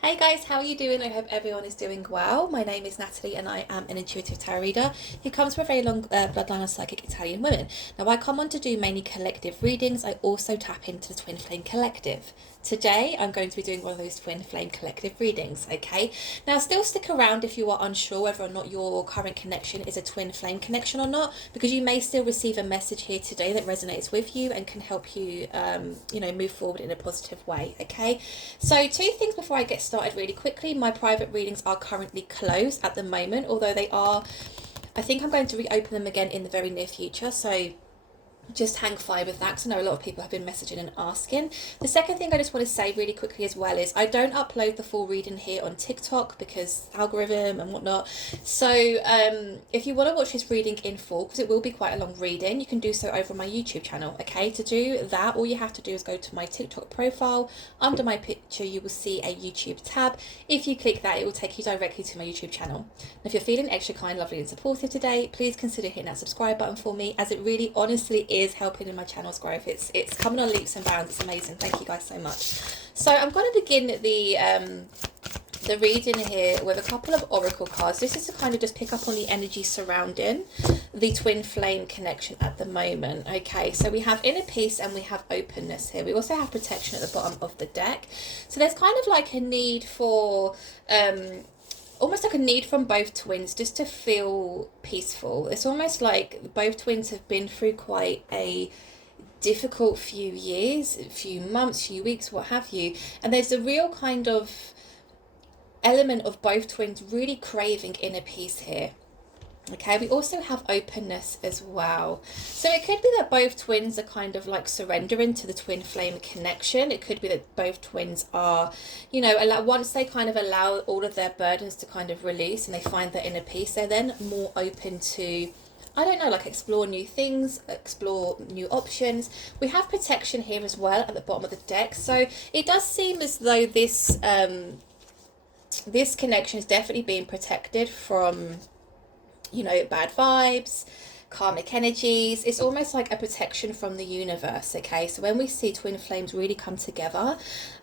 Hey guys, how are you doing? I hope everyone is doing well. My name is Natalie and I am an intuitive tarot reader who comes from a very long bloodline of psychic Italian women. Now, I come on to do mainly collective readings. I also tap into the Twin Flame Collective. Today, I'm going to be doing one of those Twin Flame Collective readings, okay? Now, still stick around if you are unsure whether or not your current connection is a Twin Flame connection or not, because you may still receive a message here today that resonates with you and can help you, move forward in a positive way, okay? So, two things before I get started really quickly. My private readings are currently closed at the moment, although they are, I think I'm going to reopen them again in the very near future. So just hang fire with that, because I know a lot of people have been messaging and asking. The second thing I just want to say really quickly as well is I don't upload the full reading here on TikTok because algorithm and whatnot. So if you want to watch this reading in full, because it will be quite a long reading, you can do so over my YouTube channel. Okay, to do that, all you have to do is go to my TikTok profile. Under my picture you will see a YouTube tab. If you click that, it will take you directly to my YouTube channel. And if you're feeling extra kind, lovely and supportive today, please consider hitting that subscribe button for me, as it really honestly is helping in my channel's growth. It's coming on leaps and bounds. It's amazing. Thank you guys so much. So I'm going to begin the reading here with a couple of oracle cards. This is to kind of just pick up on the energy surrounding the twin flame connection at the moment. Okay, so we have inner peace and we have openness here. We also have protection at the bottom of the deck. So there's kind of like a need for almost like a need from both twins just to feel peaceful. It's almost like both twins have been through quite a difficult few years, few months, few weeks, what have you. And there's a real kind of element of both twins really craving inner peace here. Okay, we also have openness as well. So it could be that both twins are kind of like surrendering to the twin flame connection. It could be that both twins are, once they kind of allow all of their burdens to kind of release and they find their inner peace, they're then more open to, I don't know, like explore new things, explore new options. We have protection here as well at the bottom of the deck. So it does seem as though this connection is definitely being protected from bad vibes, karmic energies. It's almost like a protection from the universe. Okay, so when we see twin flames really come together,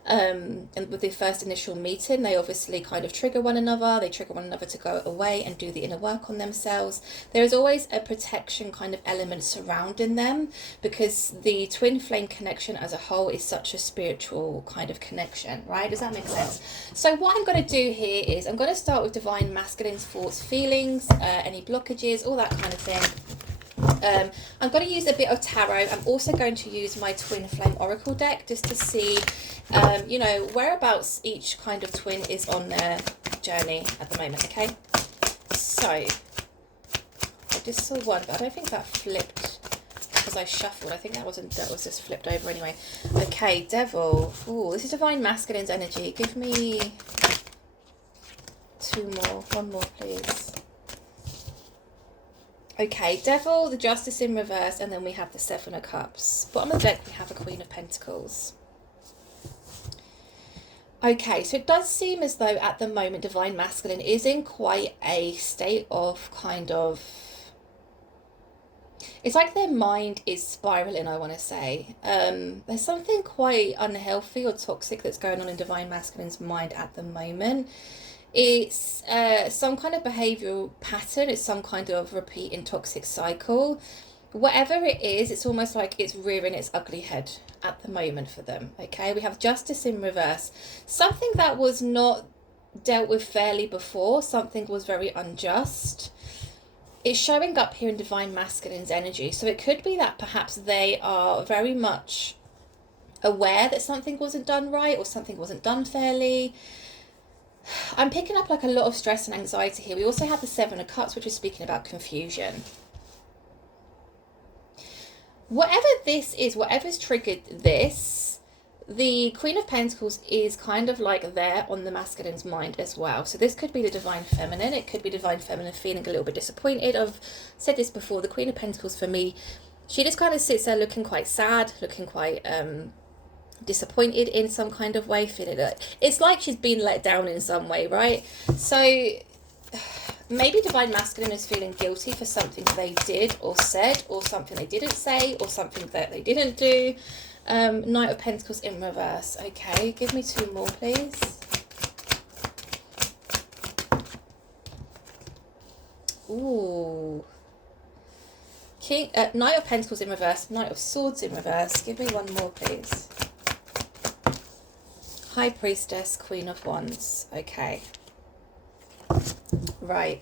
and with the first initial meeting, they obviously kind of trigger one another. They trigger one another to go away and do the inner work on themselves. There is always a protection kind of element surrounding them, because the twin flame connection as a whole is such a spiritual kind of connection, right? Does that make sense? So what I'm going to do here is I'm going to start with divine masculines, thoughts, feelings, any blockages, all that kind of thing. I'm going to use a bit of tarot. I'm also going to use my twin flame oracle deck just to see whereabouts each kind of twin is on their journey at the moment. Okay, so I just saw one, but I don't think that flipped because I shuffled. I think that was just flipped over anyway. Okay, devil. Oh, this is divine masculine's energy. Give me one more please. Okay, devil, the justice in reverse, and then we have the seven of cups. Bottom of the deck we have a queen of pentacles. Okay, so it does seem as though at the moment divine masculine is in quite a state of kind of, it's like their mind is spiraling, I want to say. There's something quite unhealthy or toxic that's going on in divine masculine's mind at the moment. It's some kind of behavioural pattern. It's some kind of repeating toxic cycle. Whatever it is, it's almost like it's rearing its ugly head at the moment for them. Okay, we have justice in reverse. Something that was not dealt with fairly before. Something was very unjust. It's showing up here in divine masculine's energy. So it could be that perhaps they are very much aware that something wasn't done right or something wasn't done fairly. I'm picking up like a lot of stress and anxiety here. We also have the seven of cups, which is speaking about confusion. Whatever this is, whatever's triggered this, the Queen of Pentacles is kind of like there on the masculine's mind as well. So this could be the divine feminine. It could be divine feminine feeling a little bit disappointed. I've said this before. The Queen of Pentacles for me, she just kind of sits there looking quite sad, looking quite disappointed in some kind of way, feeling like it's like she's been let down in some way, right? So maybe divine masculine is feeling guilty for something they did or said, or something they didn't say, or something that they didn't do. Knight of Pentacles in reverse. Okay, give me two more please. Ooh. King, Knight of Pentacles in reverse, Knight of Swords in reverse. Give me one more, please. High Priestess, Queen of Wands. Okay. Right.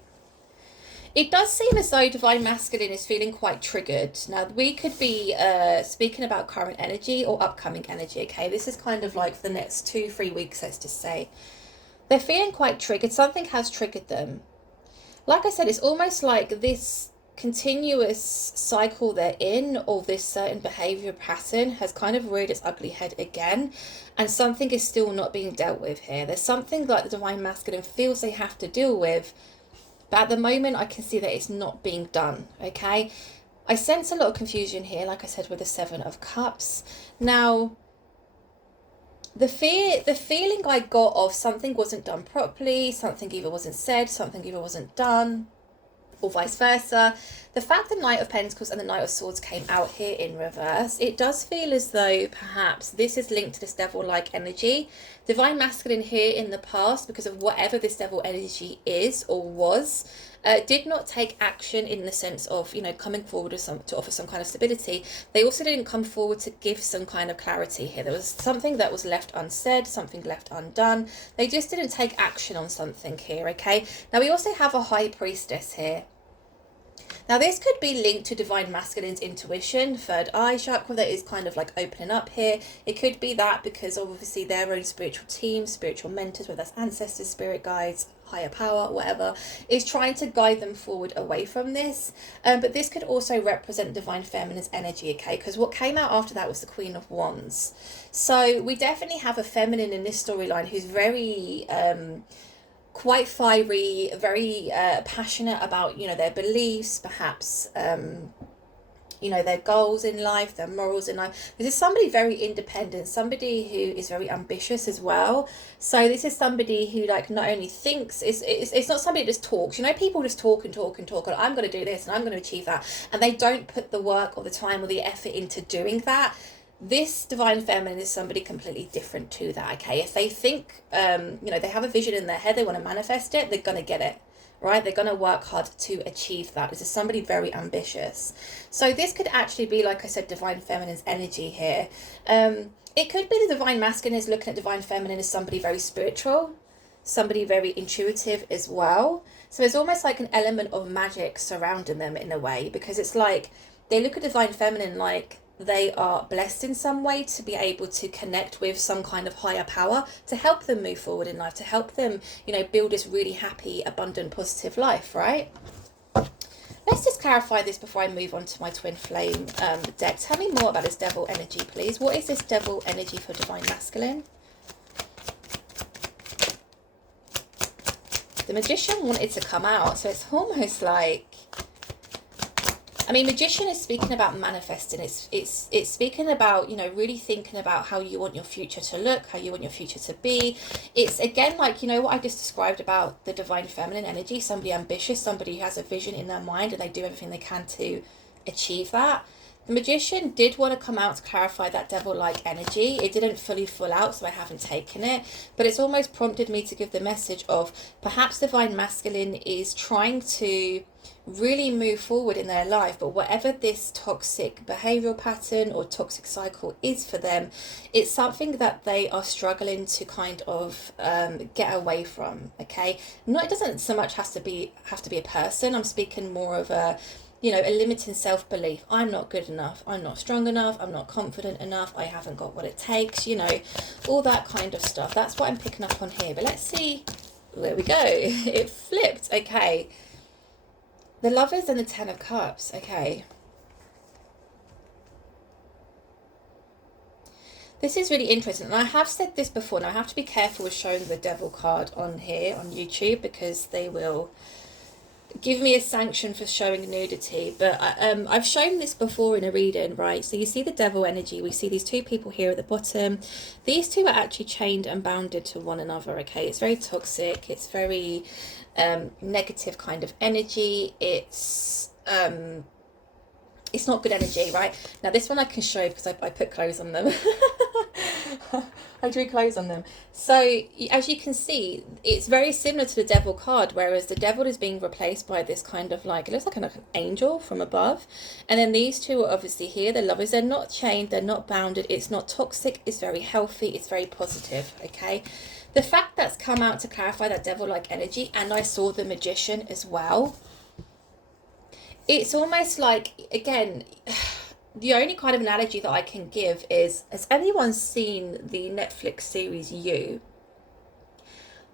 It does seem as though Divine Masculine is feeling quite triggered. Now, we could be speaking about current energy or upcoming energy, okay? This is kind of like for the next 2-3 weeks, let's just say. They're feeling quite triggered. Something has triggered them. Like I said, it's almost like this continuous cycle they're in, or this certain behavior pattern has kind of reared its ugly head again, and something is still not being dealt with here. There's something like the Divine Masculine feels they have to deal with, but at the moment I can see that it's not being done, okay? I sense a lot of confusion here, like I said, with the Seven of Cups. Now, the feeling I got of something wasn't done properly, something either wasn't said, something either wasn't done, or vice versa. The fact the Knight of Pentacles and the Knight of Swords came out here in reverse, it does feel as though perhaps this is linked to this devil-like energy. Divine Masculine here in the past, because of whatever this devil energy is or was, did not take action in the sense of, you know, coming forward with to offer some kind of stability. They also didn't come forward to give some kind of clarity here. There was something that was left unsaid, something left undone. They just didn't take action on something here, okay? Now, we also have a High Priestess here. Now, this could be linked to Divine Masculine's intuition, third eye chakra that is kind of like opening up here. It could be that because obviously their own spiritual team, spiritual mentors, whether that's ancestors, spirit guides, higher power, whatever, is trying to guide them forward away from this. But this could also represent Divine Feminine's energy, okay? Because what came out after that was the Queen of Wands. So we definitely have a feminine in this storyline who's very quite fiery, very passionate about, you know, their beliefs, perhaps, you know, their goals in life, their morals in life. This is somebody very independent, somebody who is very ambitious as well. So this is somebody who, like, not only thinks, it's not somebody who just talks. You know, people just talk and talk and talk, and I'm going to do this and I'm going to achieve that, and they don't put the work or the time or the effort into doing that. This Divine Feminine is somebody completely different to that, okay? If they think, you know, they have a vision in their head, they want to manifest it, they're going to get it, right? They're going to work hard to achieve that. This is somebody very ambitious. So this could actually be, like I said, Divine Feminine's energy here. It could be the Divine Masculine is looking at Divine Feminine as somebody very spiritual, somebody very intuitive as well. So there's almost like an element of magic surrounding them in a way, because it's like they look at Divine Feminine like they are blessed in some way to be able to connect with some kind of higher power to help them move forward in life, to help them, you know, build this really happy, abundant, positive life, right? Let's just clarify this before I move on to my twin flame deck. Tell me more about this devil energy, please. What is this devil energy for Divine Masculine? The Magician wanted to come out, so it's almost like, I mean, Magician is speaking about manifesting. It's speaking about, you know, really thinking about how you want your future to look, how you want your future to be. It's, again, like, you know, what I just described about the Divine Feminine energy, somebody ambitious, somebody who has a vision in their mind and they do everything they can to achieve that. The Magician did want to come out to clarify that devil-like energy. It didn't fully full out, so I haven't taken it. But it's almost prompted me to give the message of perhaps Divine Masculine is trying to really move forward in their life, but whatever this toxic behavioral pattern or toxic cycle is for them, it's something that they are struggling to kind of get away from, okay? It doesn't so much have to be a person. I'm speaking more of a, you know, a limiting self-belief. I'm not good enough, I'm not strong enough, I'm not confident enough, I haven't got what it takes, you know, all that kind of stuff. That's what I'm picking up on here. But let's see, there we go. It flipped, okay. The Lovers and the Ten of Cups, okay. This is really interesting, and I have said this before, and I have to be careful with showing the Devil card on here, on YouTube, because they will give me a sanction for showing nudity. But I've shown this before in a reading, right? So you see the Devil energy, we see these two people here at the bottom. These two are actually chained and bounded to one another, okay? It's very toxic, it's very negative kind of energy. It's not good energy, right? Now this one I can show because I put clothes on them. I drew clothes on them. So as you can see, it's very similar to the devil card, whereas the devil is being replaced by this kind of like, it looks like an angel from above. And then these two are obviously here, they're lovers. They're not chained, they're not bounded, it's not toxic, it's very healthy, it's very positive, okay? The fact that's come out to clarify that devil-like energy, and I saw the magician as well, it's almost like, again, the only kind of analogy that I can give is, has anyone seen the Netflix series You?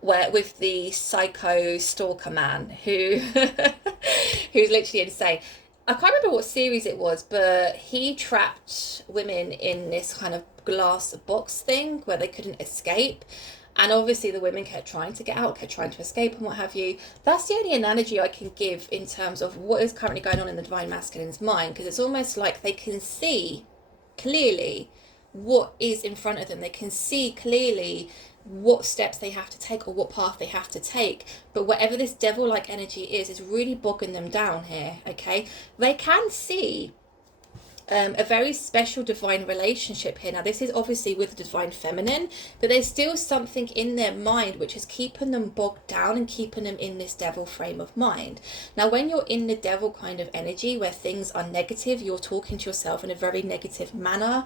Where with the psycho stalker man who who's literally insane. I can't remember what series it was, but he trapped women in this kind of glass box thing where they couldn't escape. And obviously the women kept trying to get out, kept trying to escape and what have you. That's the only analogy I can give in terms of what is currently going on in the Divine Masculine's mind, because it's almost like they can see clearly what is in front of them. They can see clearly what steps they have to take or what path they have to take, but whatever this devil-like energy is really bogging them down here, okay? They can see a very special divine relationship here. Now this is obviously with the divine feminine, but there's still something in their mind which is keeping them bogged down and keeping them in this devil frame of mind. Now when you're in the devil kind of energy where things are negative, you're talking to yourself in a very negative manner.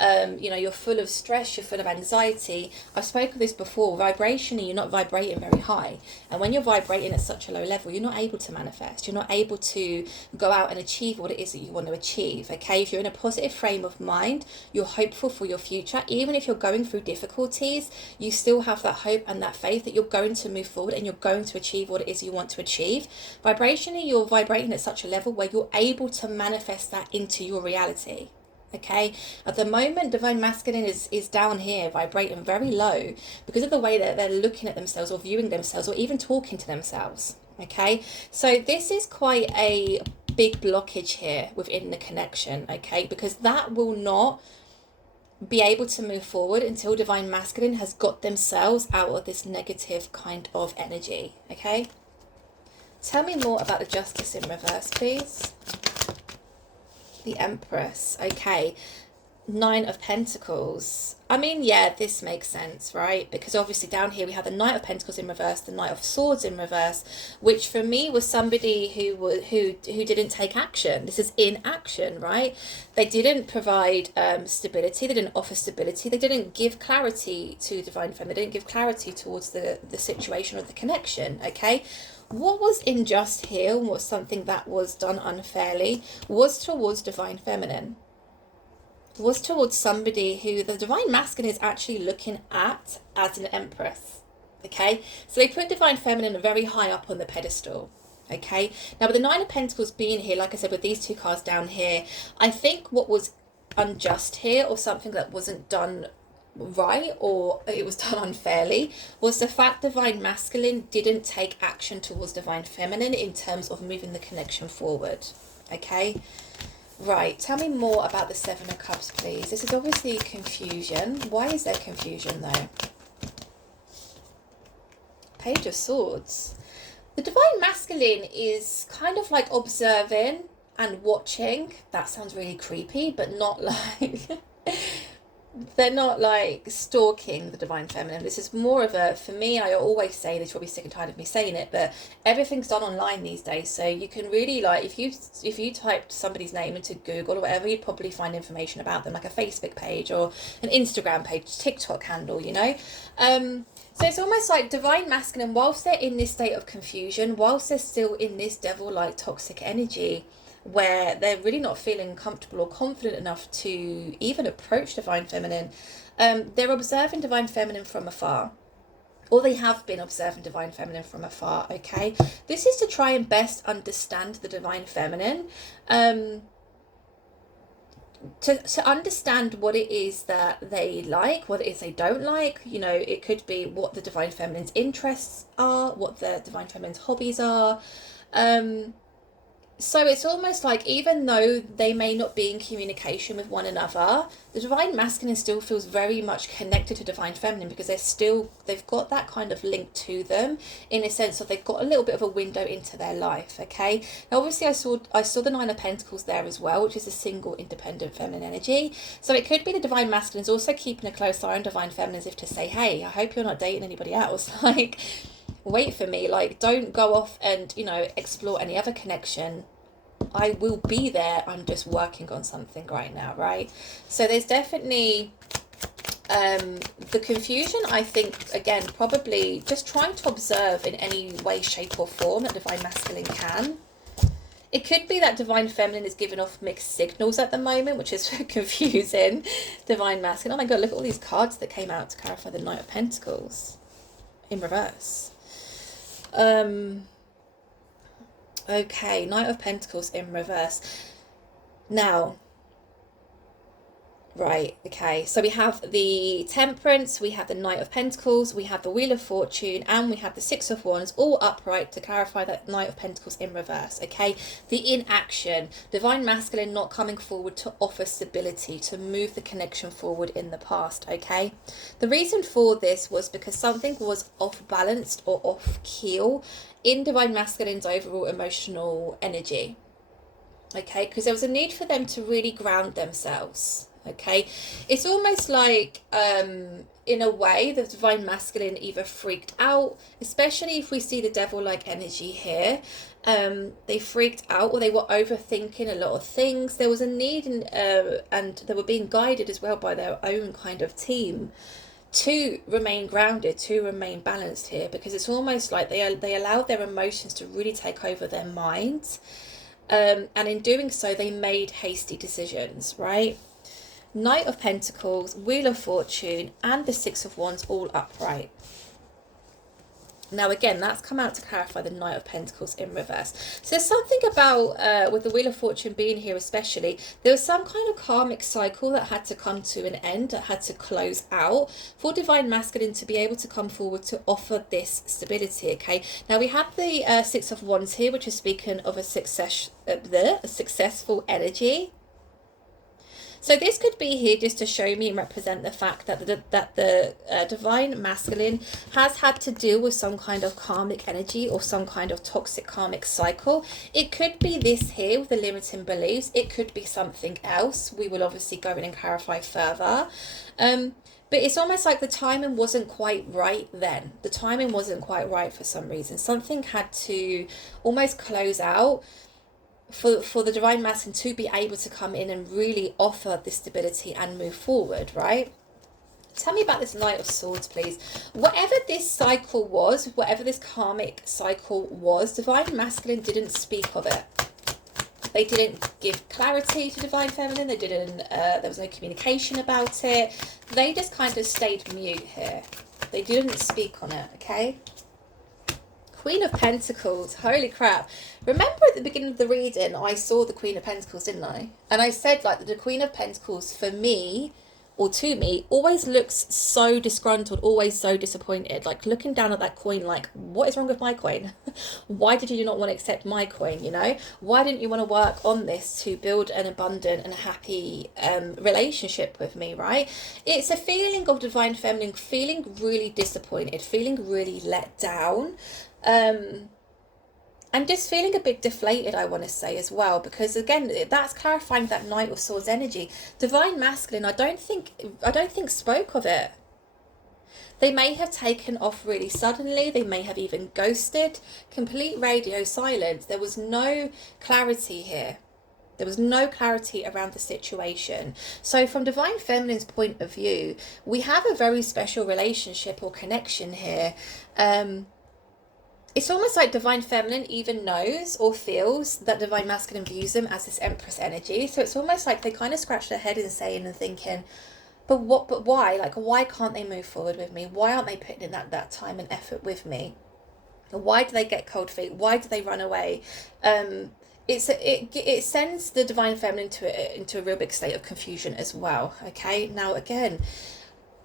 You know, you're full of stress, you're full of anxiety. I've spoken of this before, vibrationally you're not vibrating very high, and when you're vibrating at such a low level, you're not able to manifest, you're not able to go out and achieve what it is that you want to achieve, okay? If you're in a positive frame of mind, you're hopeful for your future. Even if you're going through difficulties, you still have that hope and that faith that you're going to move forward and you're going to achieve what it is you want to achieve. Vibrationally, you're vibrating at such a level where you're able to manifest that into your reality. Okay, at the moment divine masculine is down here vibrating very low because of the way that they're looking at themselves or viewing themselves or even talking to themselves. Okay, so this is quite a big blockage here within the connection, okay, because that will not be able to move forward until divine masculine has got themselves out of this negative kind of energy. Okay, tell me more about the justice in reverse, please. The Empress, okay. 9 of Pentacles. I mean, yeah, this makes sense, right? Because obviously down here we have the Knight of Pentacles in reverse, the Knight of Swords in reverse, which for me was somebody who didn't take action. This is inaction, right? They didn't provide stability. They didn't offer stability. They didn't give clarity to divine feminine. They didn't give clarity towards the situation or the connection, okay? What was unjust here, and was something that was done unfairly, was towards divine feminine. Was towards somebody who the divine masculine is actually looking at as an empress. Okay, so they put divine feminine very high up on the pedestal. Okay, now with the 9 of Pentacles being here, like I said, with these two cards down here, I think what was unjust here, or something that wasn't done right, or it was done unfairly, was the fact divine masculine didn't take action towards divine feminine in terms of moving the connection forward. Okay, right, tell me more about the 7 of Cups, please. This is obviously confusion. Why is there confusion though? Page of Swords. The divine masculine is kind of like observing and watching. That sounds really creepy, but not like they're not like stalking the divine feminine. This is more of a, for me, I always say this, you're probably sick and tired of me saying it, but everything's done online these days, so you can really, like, if you typed somebody's name into Google or whatever, you'd probably find information about them, like a Facebook page or an Instagram page, TikTok handle, you know. So it's almost like divine masculine, whilst they're in this state of confusion, whilst they're still in this devil-like toxic energy, where they're really not feeling comfortable or confident enough to even approach divine feminine, they're observing divine feminine from afar, or they have been observing divine feminine from afar. Okay, this is to try and best understand the divine feminine, to understand what it is that they like, what it is they don't like. You know, it could be what the divine feminine's interests are, what the divine feminine's hobbies are. So it's almost like, even though they may not be in communication with one another, the divine masculine still feels very much connected to divine feminine, because they've got that kind of link to them, in a sense of they've got a little bit of a window into their life. Okay, now obviously I saw the Nine of Pentacles there as well, which is a single independent feminine energy. So it could be the divine masculine is also keeping a close eye on divine feminine, as if to say, hey, I hope you're not dating anybody else. Like, wait for me, like, don't go off and, explore any other connection. I will be there, I'm just working on something right now, right? So there's definitely the confusion, I think, again, probably just trying to observe in any way, shape or form that divine masculine can. It could be that divine feminine is giving off mixed signals at the moment, which is confusing. Divine masculine, oh my god, look at all these cards that came out to clarify the Knight of Pentacles in reverse. Okay, Knight of Pentacles in reverse. Now, right, okay, so we have the Temperance, we have the Knight of Pentacles, we have the Wheel of Fortune, and we have the Six of Wands, all upright to clarify that Knight of Pentacles in reverse. Okay, the inaction, divine masculine not coming forward to offer stability, to move the connection forward in the past. Okay, the reason for this was because something was off balanced or off keel in divine masculine's overall emotional energy. Okay, because there was a need for them to really ground themselves. Okay, it's almost like in a way the divine masculine either freaked out, especially if we see the devil-like energy here. They freaked out, or they were overthinking a lot of things. There was a need, and they were being guided as well by their own kind of team to remain grounded, to remain balanced here, because it's almost like they allowed their emotions to really take over their minds, and in doing so they made hasty decisions, right? Knight of Pentacles, Wheel of Fortune, and the Six of Wands all upright. Now again, that's come out to clarify the Knight of Pentacles in reverse. So there's something about, with the Wheel of Fortune being here especially, there was some kind of karmic cycle that had to come to an end, that had to close out for divine masculine to be able to come forward to offer this stability. Okay, now we have the Six of Wands here, which is speaking of a successful energy. So this could be here just to show me and represent the fact that the divine masculine has had to deal with some kind of karmic energy or some kind of toxic karmic cycle. It could be this here with the limiting beliefs. It could be something else. We will obviously go in and clarify further. But it's almost like the timing wasn't quite right then. The timing wasn't quite right for some reason. Something had to almost close out for the divine masculine to be able to come in and really offer this stability and move forward, right? Tell me about this Knight of Swords, please. Whatever this cycle was, whatever this karmic cycle was, divine masculine didn't speak of it. They didn't give clarity to divine feminine. They didn't, there was no communication about it. They just kind of stayed mute here. They didn't speak on it, okay? Queen of Pentacles, holy crap. Remember at the beginning of the reading, I saw the Queen of Pentacles, didn't I? And I said, like, the Queen of Pentacles, for me, or to me, always looks so disgruntled, always so disappointed. Like, looking down at that coin, like, what is wrong with my coin? Why did you not want to accept my coin, you know? Why didn't you want to work on this to build an abundant and happy relationship with me, right? It's a feeling of divine feminine, feeling really disappointed, feeling really let down. And just feeling a bit deflated, I want to say as well, because again, that's clarifying that Knight of Swords energy. Divine masculine, I don't think spoke of it. They may have taken off really suddenly. They may have even ghosted. Complete radio silence. There was no clarity here. There was no clarity around the situation. So from divine feminine's point of view, we have a very special relationship or connection here. It's almost like divine feminine even knows or feels that divine masculine views them as this Empress energy. So it's almost like they kind of scratch their head and saying and thinking, but why? Like, why can't they move forward with me? Why aren't they putting in that time and effort with me? Why do they get cold feet? Why do they run away? It sends the divine feminine into a real big state of confusion as well. Okay, now again,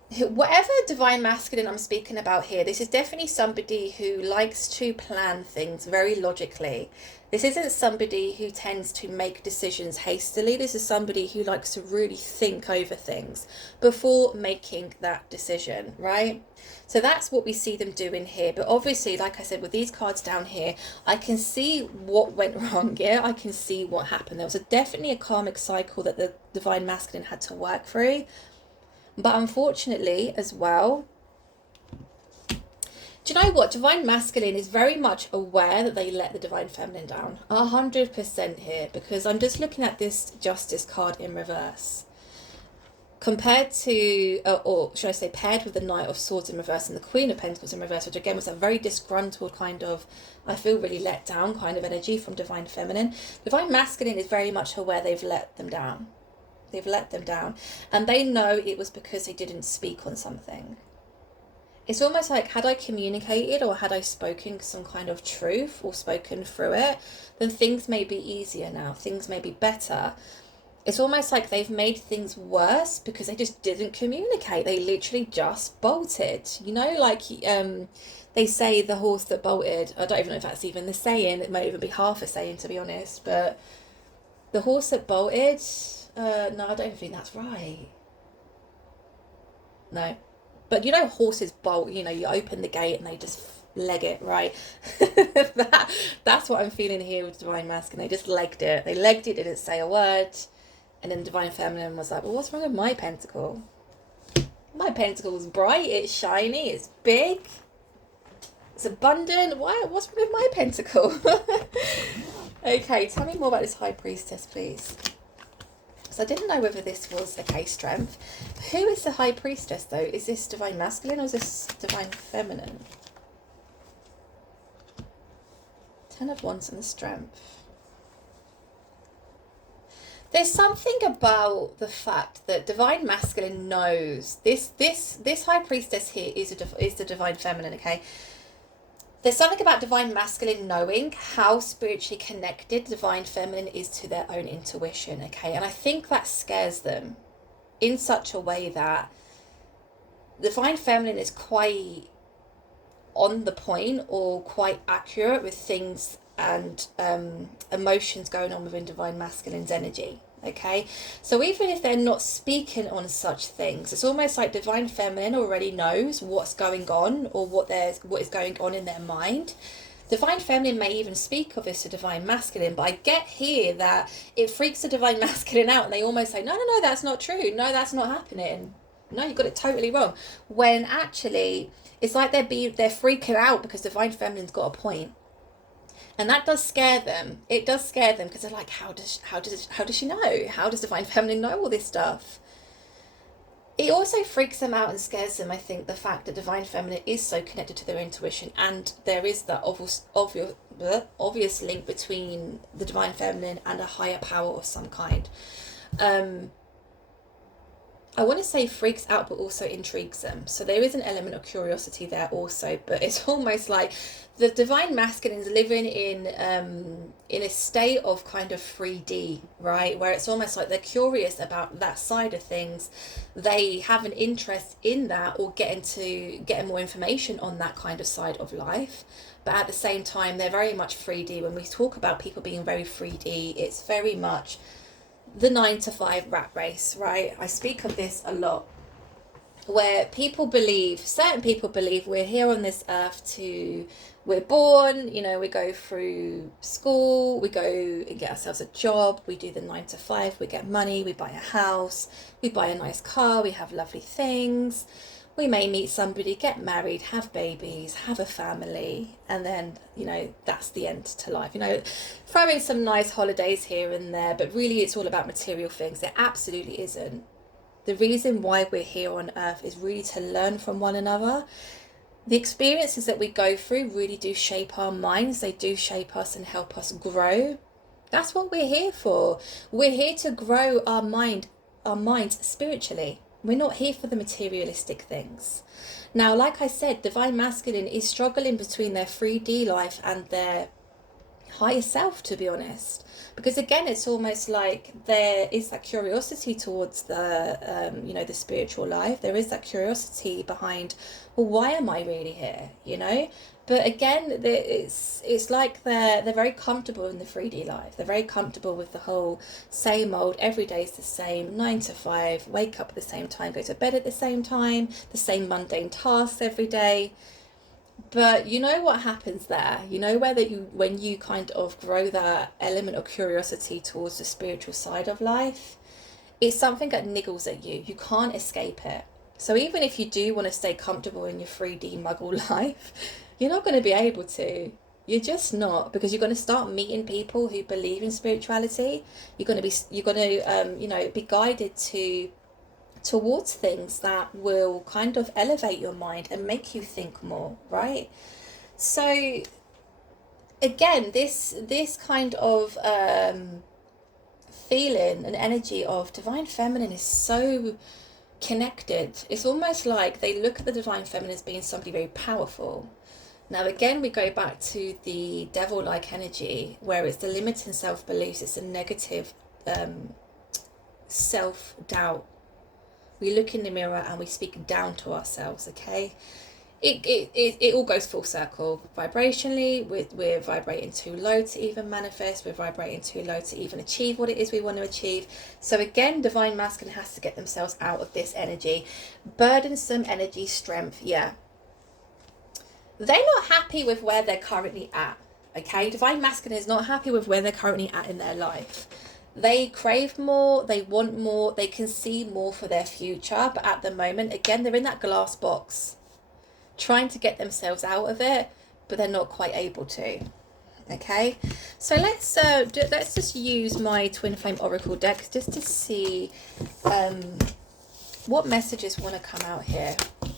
whatever divine masculine I'm speaking about here, this is definitely somebody who likes to plan things very logically. This isn't somebody who tends to make decisions hastily. This is somebody who likes to really think over things before making that decision, right? So that's what we see them doing here. But obviously, like I said, with these cards down here, I can see what went wrong. Yeah, I can see what happened. There was definitely a karmic cycle that the divine masculine had to work through. But unfortunately, as well, do you know what? Divine masculine is very much aware that they let the divine feminine down. 100% here, because I'm just looking at this justice card in reverse. Compared to, or should I say, paired with the Knight of Swords in reverse and the Queen of Pentacles in reverse, which again was a very disgruntled kind of, I feel really let down kind of energy from divine feminine. Divine masculine is very much aware they've let them down. They've let them down. And they know it was because they didn't speak on something. It's almost like, had I communicated or had I spoken some kind of truth or spoken through it, then things may be easier now. Things may be better. It's almost like they've made things worse because they just didn't communicate. They literally just bolted. You know, like they say the horse that bolted. I don't even know if that's even the saying. It might even be half a saying, to be honest. But the horse that bolted... no, I don't think that's right. No. But you know, horses bolt, you know, you open the gate and they just leg it, right? That's what I'm feeling here with Divine Masculine. They just legged it. They legged it, didn't say a word. And then Divine Feminine was like, well, what's wrong with my pentacle? My pentacle's bright, it's shiny, it's big, it's abundant. What's wrong with my pentacle? Okay, tell me more about this High Priestess, please. So I didn't know whether this was a case strength. Who is the High Priestess, though? Is this Divine Masculine or is this Divine Feminine? Ten of Wands and the Strength. There's something about the fact that Divine Masculine knows this High Priestess here is the Divine Feminine, okay? There's something about Divine Masculine knowing how spiritually connected Divine Feminine is to their own intuition, okay? And I think that scares them in such a way that Divine Feminine is quite on the point or quite accurate with things and emotions going on within Divine Masculine's energy, okay? So even if they're not speaking on such things, it's almost like Divine Feminine already knows what's going on or what is going on in their mind. Divine Feminine may even speak of this to Divine Masculine, but I get here that it freaks the Divine Masculine out and they almost say, no, that's not true. No, that's not happening. No, you got it totally wrong. When actually, it's like they're freaking out because Divine Feminine's got a point. And that does scare them. It does scare them because they're like, how does she know? How does Divine Feminine know all this stuff? It also freaks them out and scares them, I think, the fact that Divine Feminine is so connected to their intuition, and there is that obvious link between the Divine Feminine and a higher power of some kind. I want to say freaks out, but also intrigues them. So there is an element of curiosity there also, but it's almost like the Divine Masculine is living in a state of kind of 3D, right? Where it's almost like they're curious about that side of things. They have an interest in that or getting more information on that kind of side of life. But at the same time, they're very much 3D. When we talk about people being very 3D, it's very much the 9-to-5 rat race, right? I speak of this a lot, where certain people believe we're here on this earth we're born, you know, we go through school, we go and get ourselves a job, we do the 9-to-5, we get money, we buy a house, we buy a nice car, we have lovely things. We may meet somebody, get married, have babies, have a family, and then, you know, that's the end to life. You know, throw in some nice holidays here and there, but really it's all about material things. It absolutely isn't. The reason why we're here on earth is really to learn from one another. The experiences that we go through really do shape our minds. They do shape us and help us grow. That's what we're here for. We're here to grow our minds spiritually. We're not here for the materialistic things. Now, like I said, Divine Masculine is struggling between their 3D life and their higher self, to be honest. Because again, it's almost like there is that curiosity towards the the spiritual life. There is that curiosity behind, well, why am I really here, but again, it's like they're very comfortable in the 3D life. They're very comfortable with the whole same old, every day is the same, 9 to 5, wake up at the same time, go to bed at the same time, the same mundane tasks every day. But you know what happens there? You know whether you when you kind of grow that element of curiosity towards the spiritual side of life, it's something that niggles at you. You can't escape it. So even if you do want to stay comfortable in your 3D muggle life, you're not going to be able to. You're just not, because you're going to start meeting people who believe in spirituality. You're going to be guided towards things that will kind of elevate your mind and make you think more, right? So again, this kind of feeling and energy of divine feminine is so connected. It's almost like they look at the divine feminine as being somebody very powerful. Now again, we go back to the devil-like energy, where it's the limiting self-beliefs, it's a negative self-doubt. We look in the mirror and we speak down to ourselves, okay? It all goes full circle. Vibrationally, we're vibrating too low to even manifest. We're vibrating too low to even achieve what it is we want to achieve. So again, divine masculine has to get themselves out of this energy. Burdensome energy, strength, yeah. They're not happy with where they're currently at, okay? Divine masculine is not happy with where they're currently at in their life. They crave more, they want more, they can see more for their future, but at the moment, again, they're in that glass box, trying to get themselves out of it, but they're not quite able to. Okay, so let's just use my twin flame oracle deck just to see what messages want to come out here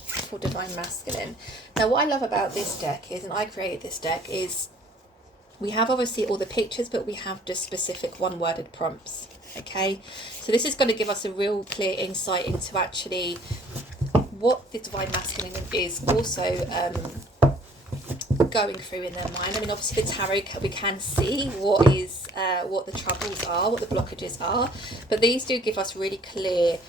for divine masculine. Now, what I love about this deck is, and I created this deck, is we have obviously all the pictures, but we have just specific one-worded prompts, okay? So this is going to give us a real clear insight into actually what the divine masculine is also going through in their mind. I mean, obviously the tarot, we can see what the troubles are, what the blockages are, but these do give us really clear,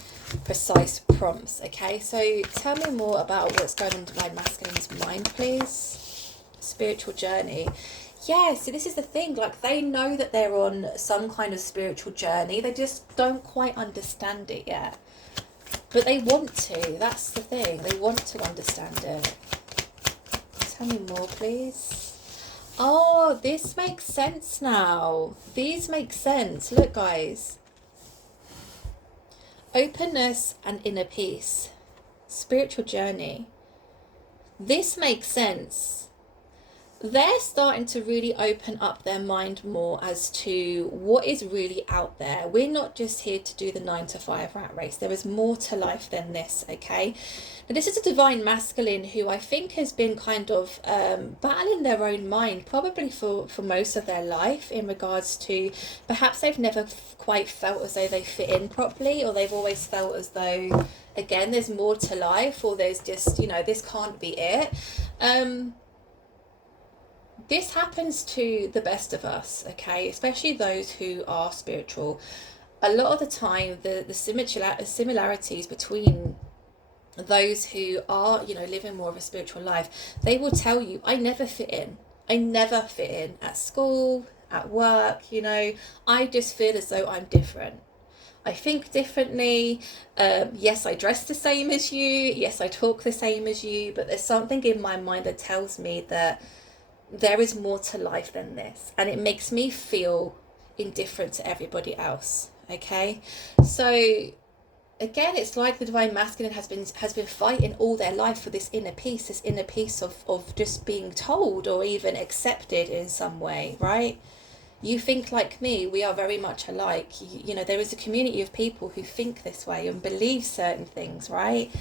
precise prompts, okay? So tell me more about what's going on in divine masculine's mind, please. Spiritual journey. Yeah, so this is the thing, like they know that they're on some kind of spiritual journey, they just don't quite understand it yet. But they want to, that's the thing, they want to understand it. Tell me more, please. Oh, this makes sense now. These make sense. Look, guys. Openness and inner peace. Spiritual journey. This makes sense. They're starting to really open up their mind more as to what is really out there. We're not just here to do the 9 to 5 rat race. There is more to life than this, okay? Now, this is a divine masculine who I think has been kind of battling their own mind probably for most of their life, in regards to perhaps they've never quite felt as though they fit in properly, or they've always felt as though, again, there's more to life, or there's just, this can't be it. This happens to the best of us, okay? Especially those who are spiritual. A lot of the time, the similarities between those who are, living more of a spiritual life, they will tell you, I never fit in. I never fit in at school, at work, I just feel as though I'm different. I think differently. Yes, I dress the same as you. Yes, I talk the same as you. But there's something in my mind that tells me that there is more to life than this, and it makes me feel indifferent to everybody else, okay? So again, it's like the divine masculine has been fighting all their life for this inner peace of just being told or even accepted in some way, right? You think like me, we are very much alike. There is a community of people who think this way and believe certain things, right?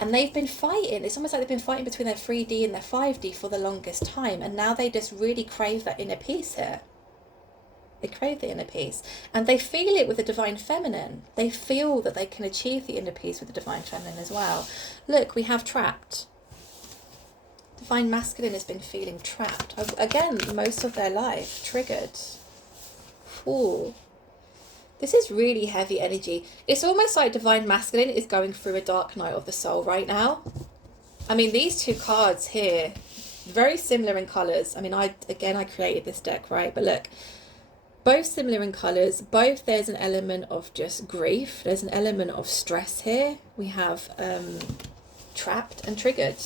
And they've been fighting. It's almost like they've been fighting between their 3D and their 5D for the longest time. And now they just really crave that inner peace here. They crave the inner peace. And they feel it with the divine feminine. They feel that they can achieve the inner peace with the divine feminine as well. Look, we have trapped. The divine masculine has been feeling trapped. Again, most of their life, triggered. Ooh. This is really heavy energy. It's almost like divine masculine is going through a dark night of the soul right now. I mean, these two cards here, very similar in colours. I mean, I created this deck, right? But look, both similar in colours. Both, there's an element of just grief. There's an element of stress here. We have trapped and triggered.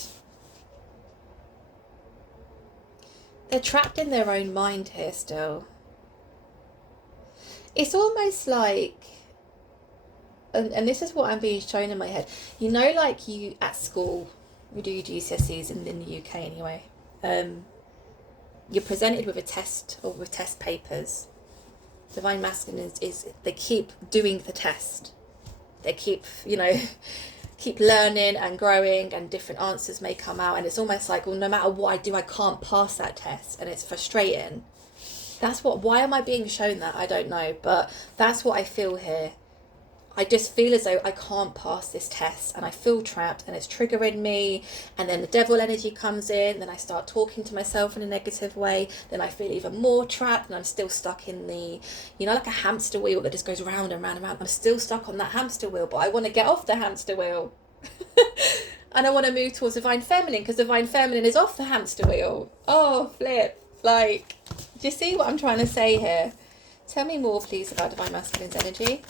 They're trapped in their own mind here still. It's almost like, and this is what I'm being shown in my head. You know, like you at school, we do your GCSEs in the UK anyway. You're presented with a test or with test papers. Divine masculine is they keep doing the test. They keep, you know, keep learning and growing, and different answers may come out, and it's almost like, well, no matter what I do, I can't pass that test, and it's frustrating. Why am I being shown that? I don't know, but that's what I feel here. I just feel as though I can't pass this test, and I feel trapped, and it's triggering me, and then the devil energy comes in, then I start talking to myself in a negative way, then I feel even more trapped, and I'm still stuck in the, you know, like a hamster wheel that just goes round and round and round. I'm still stuck on that hamster wheel, but I want to get off the hamster wheel. And I want to move towards divine feminine, because divine feminine is off the hamster wheel. Oh, flip. Like, do you see what I'm trying to say here? Tell me more, please, about divine masculine's energy.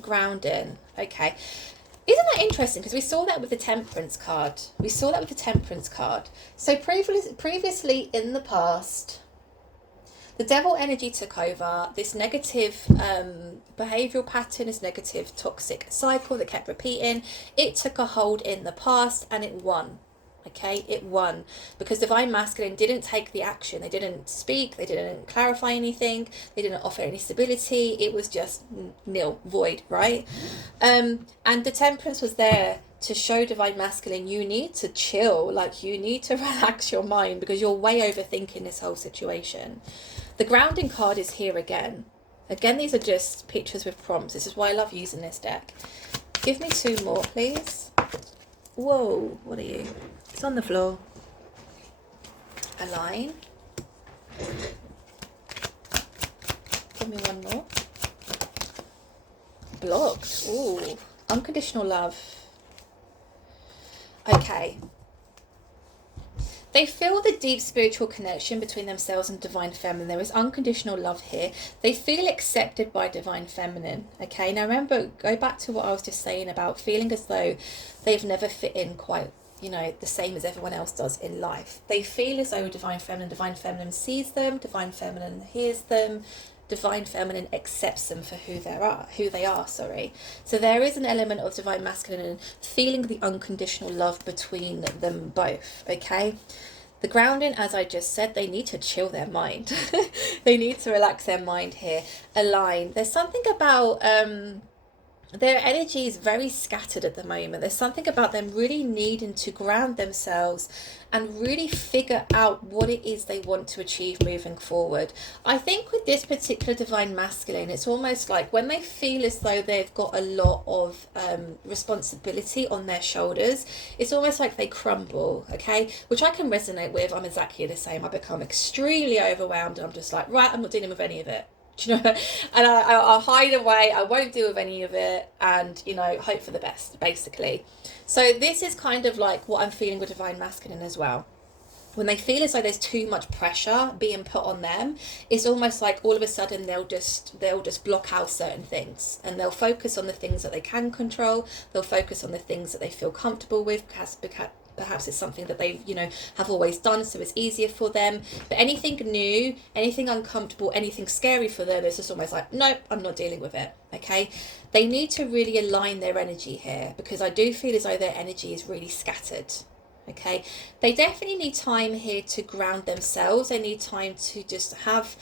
Grounding. Okay. Isn't that interesting? Because we saw that with the Temperance card. So previously in the past, the devil energy took over. This negative behavioural pattern, this negative toxic cycle that kept repeating. It took a hold in the past, and it won. Okay, it won because divine masculine didn't take the action. They didn't speak, they didn't clarify anything, they didn't offer any stability. It was just nil, void, right? And the Temperance was there to show divine masculine, you need to chill, like you need to relax your mind, because you're way overthinking this whole situation. The Grounding card is here again. Again, these are just pictures with prompts. This is why I love using this deck. Give me two more, please. Whoa, what are you? It's on the floor. Align. Give me one more. Blocked. Ooh, unconditional love. Okay. They feel the deep spiritual connection between themselves and divine feminine. There is unconditional love here. They feel accepted by divine feminine. Okay, now remember, go back to what I was just saying about feeling as though they've never fit in quite, you know, the same as everyone else does in life. They feel as though divine feminine sees them, divine feminine hears them, divine feminine accepts them for who they are. So there is an element of divine masculine and feeling the unconditional love between them both. Okay, the Grounding, as I just said, they need to chill their mind. They need to relax their mind here. Align. There's something about their energy is very scattered at the moment. There's something about them really needing to ground themselves and really figure out what it is they want to achieve moving forward. I think with this particular divine masculine, it's almost like when they feel as though they've got a lot of responsibility on their shoulders, it's almost like they crumble, okay? Which I can resonate with. I'm exactly the same. I become extremely overwhelmed and I'm just like, right, I'm not dealing with any of it. You know, and I'll hide away. I won't deal with any of it, and you know, hope for the best, basically. So this is kind of like what I'm feeling with divine masculine as well. When they feel as though there's too much pressure being put on them, it's almost like all of a sudden they'll just block out certain things, and they'll focus on the things that they can control. They'll focus on the things that they feel comfortable with, perhaps it's something that they, you know, have always done, so it's easier for them. But anything new, anything uncomfortable, anything scary for them, it's just almost like, nope, I'm not dealing with it. Okay, they need to really align their energy here, because I do feel as though their energy is really scattered. Okay, they definitely need time here to ground themselves. They need time to just have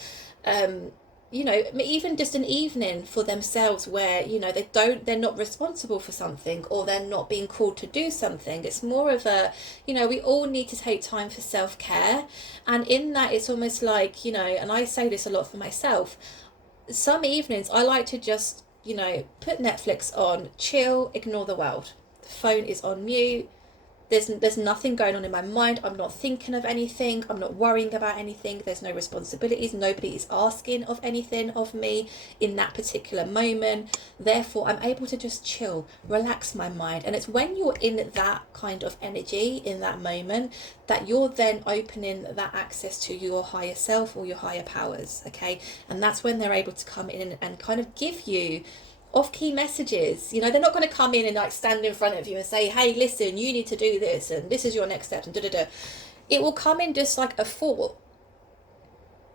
you know, even just an evening for themselves where, you know, they're not responsible for something, or they're not being called to do something. It's more of a, you know, we all need to take time for self-care. And in that, it's almost like, you know, and I say this a lot for myself, some evenings I like to just, you know, put Netflix on, chill, ignore the world The phone is on mute. There's nothing going on in my mind. I'm not thinking of anything. I'm not worrying about anything. There's no responsibilities. Nobody is asking of anything of me in that particular moment. Therefore, I'm able to just chill, relax my mind. And it's when you're in that kind of energy in that moment that you're then opening that access to your higher self or your higher powers, okay? And that's when they're able to come in and kind of give you off-key messages. You know, they're not going to come in and like stand in front of you and say, hey, listen, you need to do this and this is your next step and da-da-da. It will come in just like a thought.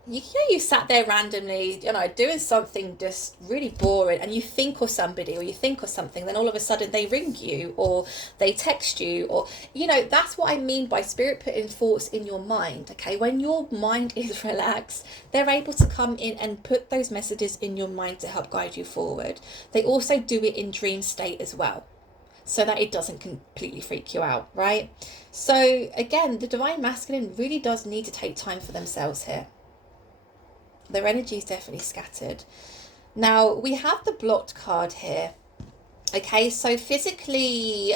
You know, you sat there randomly, you know, doing something just really boring, and you think of somebody or you think of something, then all of a sudden they ring you or they text you, or, you know, that's what I mean by spirit putting thoughts in your mind, okay? When your mind is relaxed, they're able to come in and put those messages in your mind to help guide you forward. They also do it in dream state as well, so that it doesn't completely freak you out, right? So again, the divine masculine really does need to take time for themselves here. Their energy is definitely scattered. Now, we have the blocked card here. Okay, so physically,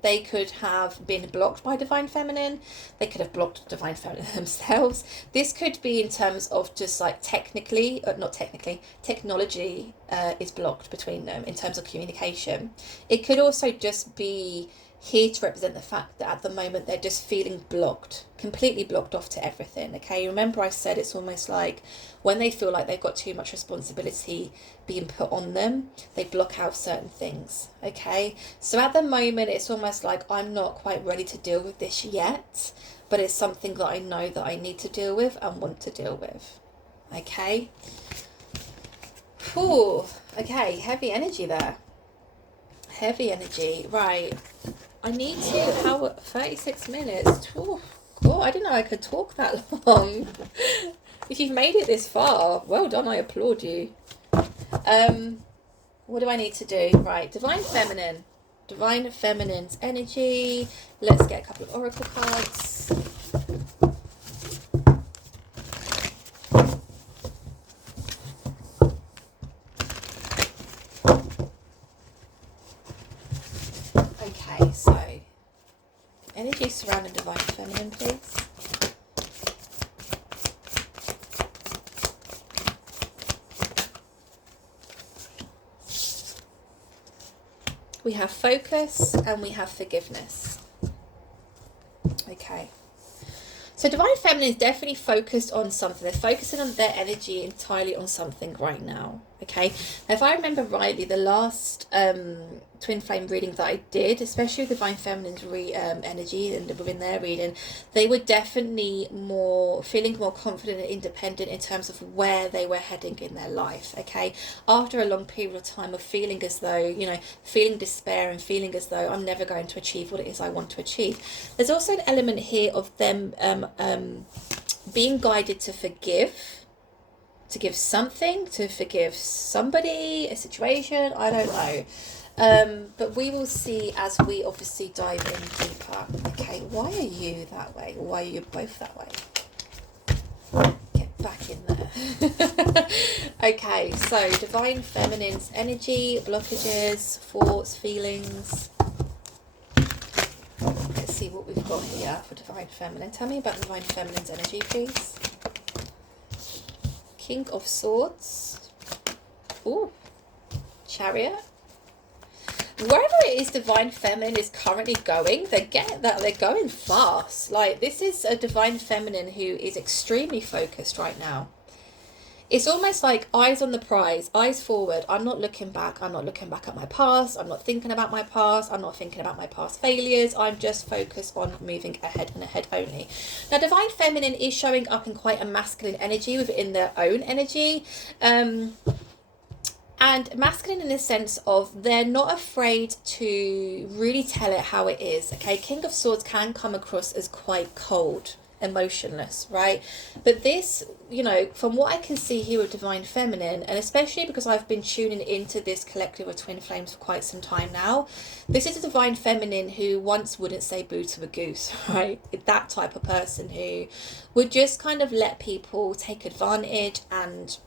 they could have been blocked by Divine Feminine. They could have blocked Divine Feminine themselves. This could be in terms of just like technology is blocked between them in terms of communication. It could also just be here to represent the fact that at the moment they're just feeling blocked, completely blocked off to everything, okay? Remember I said it's almost like when they feel like they've got too much responsibility being put on them, they block out certain things, okay? So at the moment it's almost like I'm not quite ready to deal with this yet, but it's something that I know that I need to deal with and want to deal with, okay? Whew, okay, heavy energy there. Heavy energy, right. I need to, 36 minutes. Oh, God, I didn't know I could talk that long. If you've made it this far, well done, I applaud you. What do I need to do? Right, Divine Feminine. Divine Feminine's energy. Let's get a couple of oracle cards. Okay, so energy surrounding Divine Feminine, please. We have focus and we have forgiveness. Okay. So Divine Feminine is definitely focused on something. They're focusing on their energy entirely on something right now. Okay. Now, if I remember rightly, the last twin flame reading that I did, especially with Divine Feminine's energy and within their reading, they were definitely feeling more confident and independent in terms of where they were heading in their life. Okay. After a long period of time of feeling as though, you know, feeling despair and feeling as though I'm never going to achieve what it is I want to achieve. There's also an element here of them being guided to forgive, to give something, to forgive somebody, a situation, I don't know. But we will see as we obviously dive in deeper. Okay, why are you that way? Why are you both that way? Get back in there. Okay, so Divine Feminine's energy, blockages, thoughts, feelings. Let's see what we've got here for Divine Feminine. Tell me about Divine Feminine's energy, please. King of Swords. Ooh. Chariot. Wherever it is Divine Feminine is currently going, they're going fast. Like, this is a Divine Feminine who is extremely focused right now. It's almost like eyes on the prize, eyes forward. I'm not looking back. I'm not looking back at my past. I'm not thinking about my past. I'm not thinking about my past failures. I'm just focused on moving ahead and ahead only. Now, Divine Feminine is showing up in quite a masculine energy within their own energy. And masculine in the sense of they're not afraid to really tell it how it is. Okay, King of Swords can come across as quite cold, emotionless, right? But this, you know, from what I can see here with Divine Feminine, and especially because I've been tuning into this collective of twin flames for quite some time now, this is a Divine Feminine who once wouldn't say boo to a goose, right? That type of person who would just kind of let people take advantage and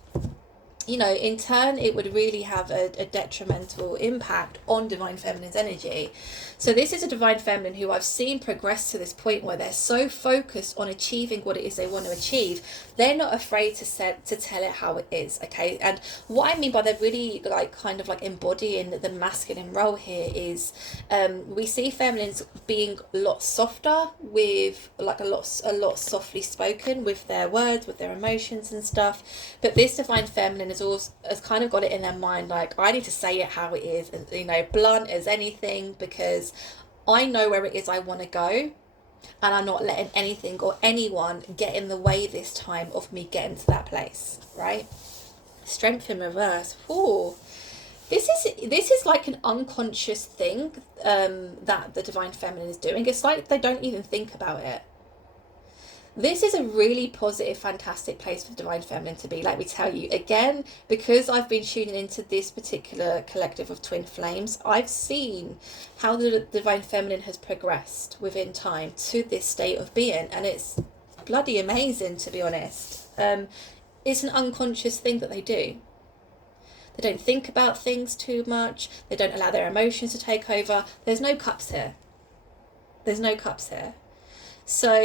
you know, in turn, it would really have a detrimental impact on divine feminine's energy. So this is a divine feminine who I've seen progress to this point where they're so focused on achieving what it is they want to achieve, they're not afraid to tell it how it is. Okay, and what I mean by they're really like kind of like embodying the masculine role here is, we see feminines being a lot softer, with like a lot softly spoken with their words, with their emotions and stuff. But this divine feminine has kind of got it in their mind, like, I need to say it how it is, and, you know, blunt as anything, because I know where it is I want to go, and I'm not letting anything or anyone get in the way this time of me getting to that place, right? Strength in reverse. Ooh. This is like an unconscious thing, that the divine feminine is doing. It's like they don't even think about it. This is a really positive, fantastic place for divine feminine to be. Let me tell you again, because I've been tuning into this particular collective of twin flames, I've seen how the divine feminine has progressed within time to this state of being, and it's bloody amazing, to be honest. It's an unconscious thing that they do. They don't think about things too much. They don't allow their emotions to take over. There's no cups here. There's no cups here. So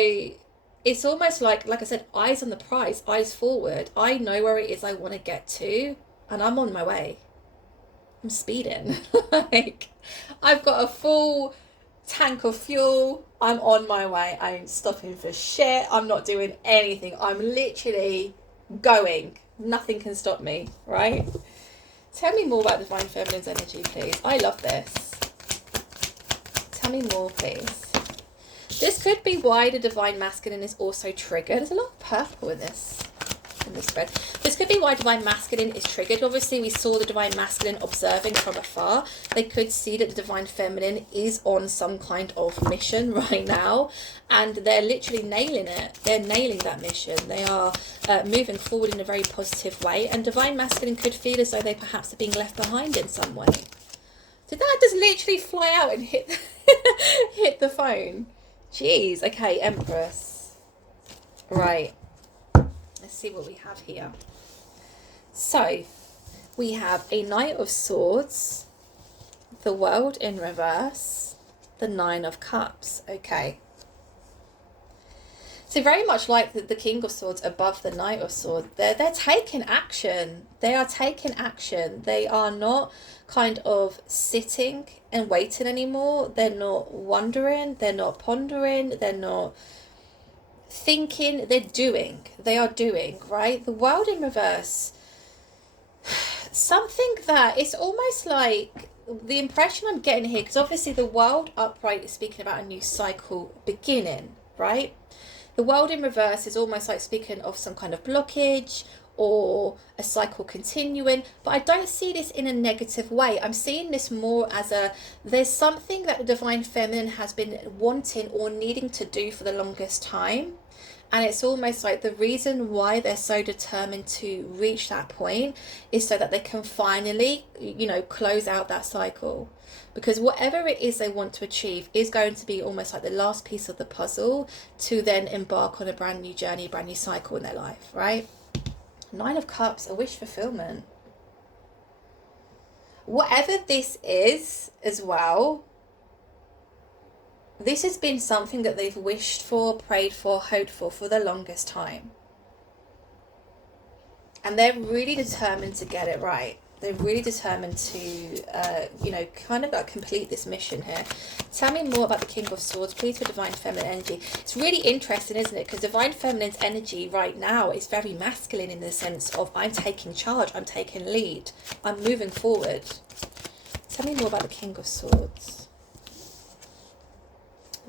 it's almost like I said, eyes on the prize, eyes forward. I know where it is I want to get to, and I'm on my way. I'm speeding. Like, I've got a full tank of fuel. I'm on my way. I ain't stopping for shit. I'm not doing anything. I'm literally going. Nothing can stop me, right? Tell me more about divine feminine's energy, please. I love this. Tell me more, please. This could be why the divine masculine is also triggered. There's a lot of purple in this spread. This could be why divine masculine is triggered. Obviously, we saw the divine masculine observing from afar. They could see that the divine feminine is on some kind of mission right now, and they're literally nailing it. They're nailing that mission. They are moving forward in a very positive way, and divine masculine could feel as though they perhaps are being left behind in some way. Did that just literally fly out and hit hit the phone? Jeez. Okay, Empress. Right. Let's see what we have here. So, we have a Knight of Swords, the World in reverse, the Nine of Cups. Okay. So very much like the King of Swords above the Knight of Swords, they're taking action. They are taking action. They are not kind of sitting and waiting anymore. They're not wondering. They're not pondering. They're not thinking. They're doing. They are doing, right? The World in reverse, something that it's almost like the impression I'm getting here, because obviously the World upright is speaking about a new cycle beginning, right? The World in reverse is almost like speaking of some kind of blockage or a cycle continuing, but I don't see this in a negative way. I'm seeing this more as there's something that the divine feminine has been wanting or needing to do for the longest time, and it's almost like the reason why they're so determined to reach that point is so that they can finally, close out that cycle. Because whatever it is they want to achieve is going to be almost like the last piece of the puzzle to then embark on a brand new journey, a brand new cycle in their life, right? Nine of Cups, a wish fulfillment. Whatever this is as well, this has been something that they've wished for, prayed for, hoped for the longest time. And they're really determined to get it right. They're really determined to, kind of like complete this mission here. Tell me more about the King of Swords, please, for Divine Feminine energy. It's really interesting, isn't it? Because Divine Feminine's energy right now is very masculine in the sense of I'm taking charge, I'm taking lead, I'm moving forward. Tell me more about the King of Swords.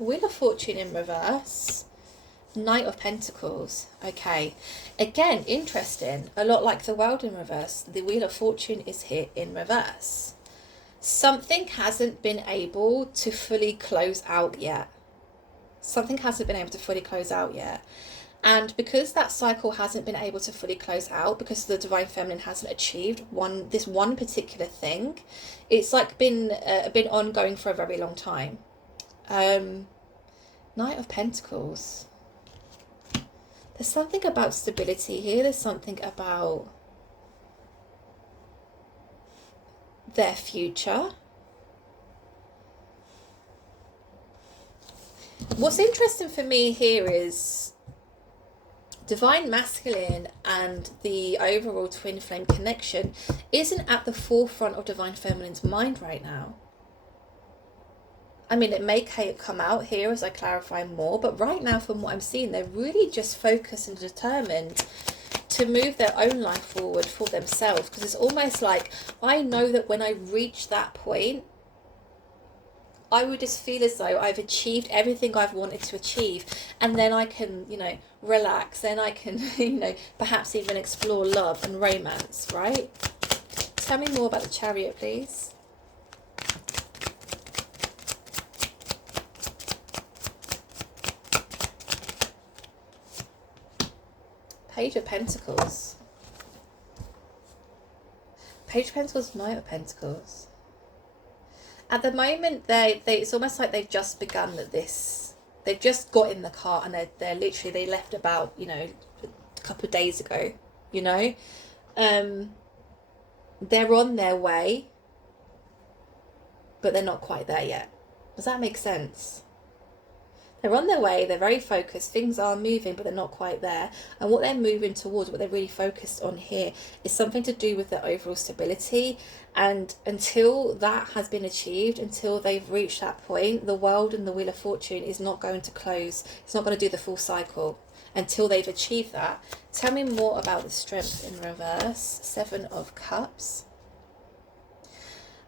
Wheel of Fortune in reverse. Knight of Pentacles. Okay, again, interesting. A lot like the World in reverse, the Wheel of Fortune is here in reverse. Something hasn't been able to fully close out yet. Something hasn't been able to fully close out yet. And because that cycle hasn't been able to fully close out, because the Divine Feminine hasn't achieved this one particular thing, it's like been ongoing for a very long time. Knight of Pentacles. There's something about stability here. There's something about their future. What's interesting for me here is divine masculine and the overall twin flame connection isn't at the forefront of divine feminine's mind right now. I mean, it may come out here as I clarify more, but right now, from what I'm seeing, they're really just focused and determined to move their own life forward for themselves, because it's almost like, I know that when I reach that point, I would just feel as though I've achieved everything I've wanted to achieve, and then I can, relax, then I can, perhaps even explore love and romance, right? Tell me more about the Chariot, please. Page of Pentacles. Page of Pentacles, Knight of Pentacles. At the moment, it's almost like they've just begun this. They've just got in the car, and they're literally, they left about, a couple of days ago, They're on their way, but they're not quite there yet. Does that make sense? They're on their way, they're very focused, things are moving, but they're not quite there. And what they're moving towards, what they're really focused on here, is something to do with their overall stability. And until that has been achieved, until they've reached that point, the world and the Wheel of Fortune is not going to close. It's not going to do the full cycle until they've achieved that. Tell me more about the Strength in reverse. 7 of Cups.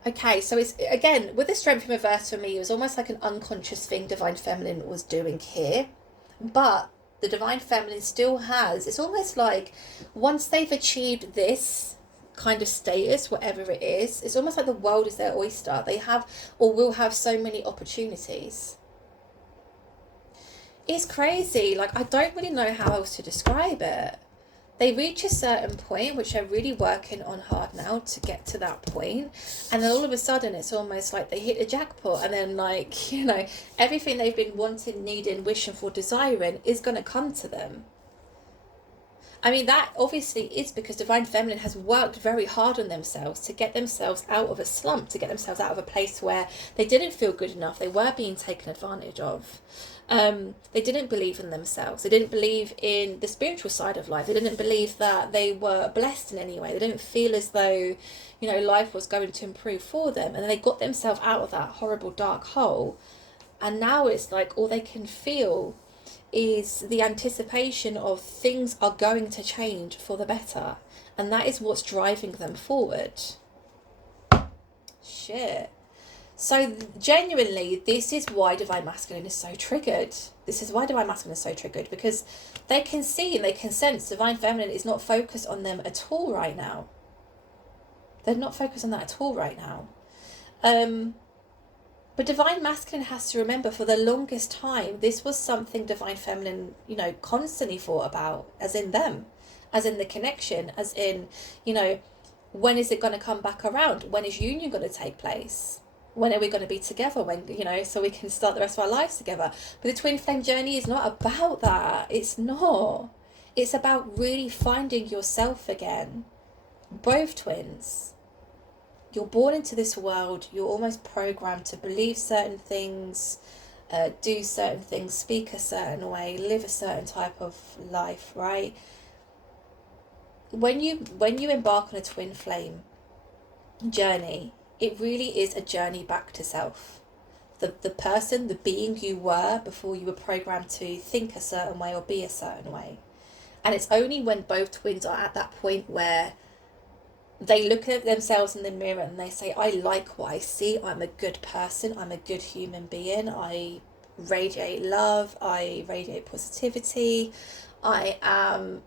Okay, so it's, again, with the Strength in reverse, for me, it was almost like an unconscious thing Divine Feminine was doing here. But the Divine Feminine still has, it's almost like once they've achieved this kind of status, whatever it is, it's almost like the world is their oyster. They have, or will have, so many opportunities. It's crazy. Like, I don't really know how else to describe it. They reach a certain point, which they're really working on hard now to get to that point. And then all of a sudden, it's almost like they hit a jackpot. And then, like, everything they've been wanting, needing, wishing for, desiring is going to come to them. I mean, that obviously is because Divine Feminine has worked very hard on themselves to get themselves out of a slump, to get themselves out of a place where they didn't feel good enough. They were being taken advantage of. They didn't believe in themselves. They didn't believe in the spiritual side of life. They didn't believe that they were blessed in any way. They didn't feel as though, life was going to improve for them. And they got themselves out of that horrible dark hole. And now it's like all they can feel is the anticipation of things are going to change for the better. And that is what's driving them forward. Shit. So genuinely, this is why Divine Masculine is so triggered. This is why Divine Masculine is so triggered, because they can see and they can sense Divine Feminine is not focused on them at all right now. They're not focused on that at all right now. But Divine Masculine has to remember, for the longest time, this was something Divine Feminine, constantly thought about, as in them, as in the connection, as in, when is it going to come back around? When is union going to take place? When are we going to be together? When, so we can start the rest of our lives together. But the twin flame journey is not about that. It's not. It's about really finding yourself again. Both twins. You're born into this world, you're almost programmed to believe certain things, do certain things, speak a certain way, live a certain type of life, right? When you embark on a twin flame journey, it really is a journey back to self. The person, the being you were before you were programmed to think a certain way or be a certain way. And it's only when both twins are at that point where they look at themselves in the mirror and they say, I like what I see. I'm a good person. I'm a good human being. I radiate love. I radiate positivity. I am,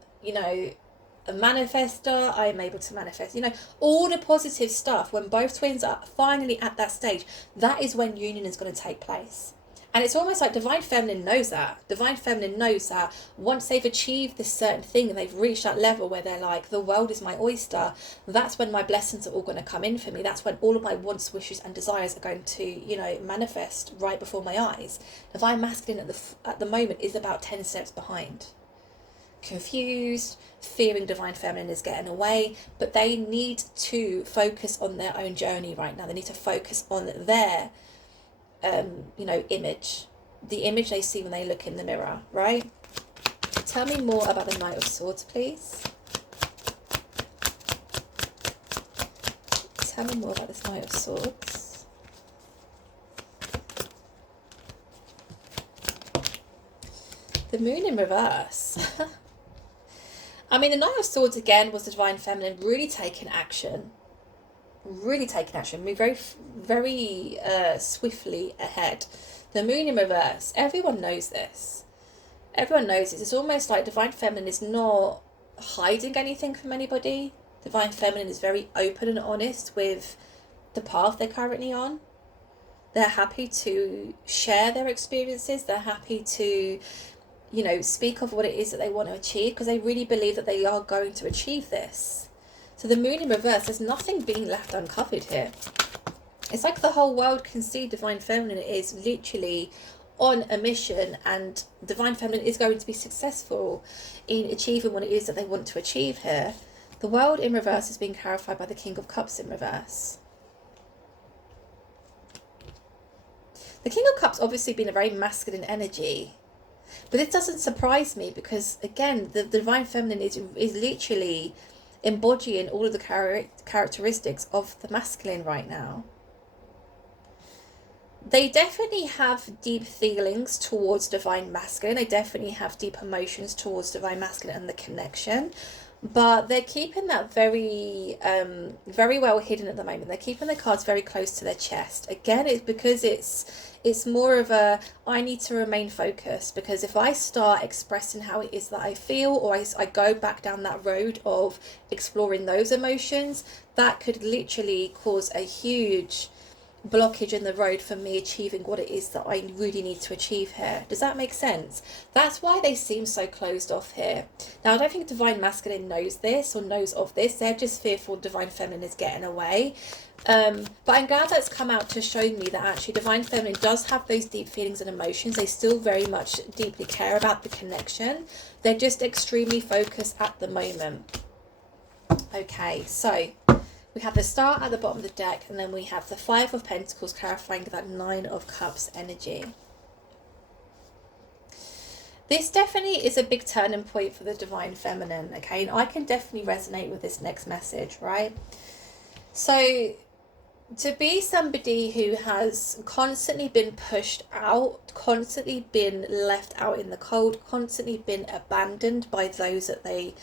a manifester. I am able to manifest, all the positive stuff. When both twins are finally at that stage, that is when union is going to take place. And it's almost like Divine Feminine knows that. Divine Feminine knows that once they've achieved this certain thing and they've reached that level where they're like, the world is my oyster, that's when my blessings are all going to come in for me. That's when all of my wants, wishes and desires are going to, manifest right before my eyes. Divine Masculine at the moment is about 10 steps behind. confused, fearing divine feminine is getting away, but they need to focus on their own journey right now. They need to focus on their image, the image they see when they look in the mirror, right? Tell me more about the Knight of Swords, please. Tell me more about this Knight of Swords. The Moon in reverse. I mean, the Knight of Swords again was the divine feminine really taking action. Really taking action. Move very, very swiftly ahead. The Moon in reverse. Everyone knows this. Everyone knows this. It's almost like divine feminine is not hiding anything from anybody. Divine feminine is very open and honest with the path they're currently on. They're happy to share their experiences. They're happy to, speak of what it is that they want to achieve, because they really believe that they are going to achieve this. So the Moon in reverse, there's nothing being left uncovered here. It's like the whole world can see divine feminine is literally on a mission, and divine feminine is going to be successful in achieving what it is that they want to achieve here. The world in reverse is being clarified by the King of Cups in reverse. The King of Cups obviously been a very masculine energy, but it doesn't surprise me, because again, the divine feminine is literally embodying all of the characteristics of the masculine right now. They definitely have deep feelings towards divine masculine. They definitely have deep emotions towards divine masculine and the connection. But they're keeping that very, very well hidden at the moment. They're keeping the cards very close to their chest. Again, it's because it's more of a, I need to remain focused, because if I start expressing how it is that I feel, or I go back down that road of exploring those emotions, that could literally cause a huge blockage in the road for me achieving what it is that I really need to achieve here. Does that make sense? That's why they seem so closed off here. Now, I don't think divine masculine knows this or knows of this. They're just fearful divine feminine is getting away. But I'm glad that's come out to show me that actually divine feminine does have those deep feelings and emotions. They still very much deeply care about the connection. They're just extremely focused at the moment. Okay, so we have the Star at the bottom of the deck, and then we have the Five of Pentacles clarifying that Nine of Cups energy. This definitely is a big turning point for the divine feminine, okay? And I can definitely resonate with this next message, right? So, to be somebody who has constantly been pushed out, constantly been left out in the cold, constantly been abandoned by those that they